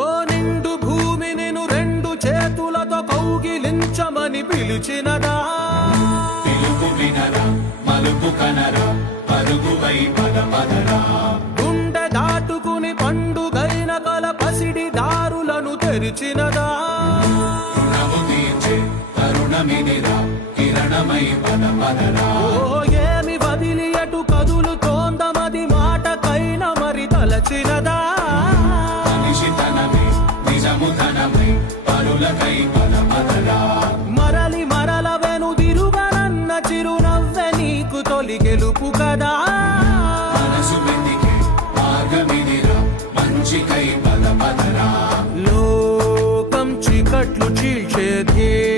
ఓ నిండు భూమి నిన్ను రెండు చేతులతో కౌగిలించమని పిలిచినదా, పిలుపు వినరా మలుపు కనరా పరుగువై పద పదరా, గుండె దాటుకుని పండుగైన కల పసిడి దారులను తెరిచినదా, రుణము తీర్చే కరుణమినిరా కిరణమై పద పదరా, ఓ ఏమి వదిలి అటు కదులుతోందమది మాటకైన మరి తలచినదా, మనిషితనమే నిజముతనమై పరులకై పద పదరా, మరలి మరల వెనుదిరుగనన్న చిరునవ్వె నీకు తొలి గెలుపు కదా, మనసు వెతికే మార్గమినిరా మంచికై పద పదరా, లోకం చీకట్లు చీల్చే ధ్యేయం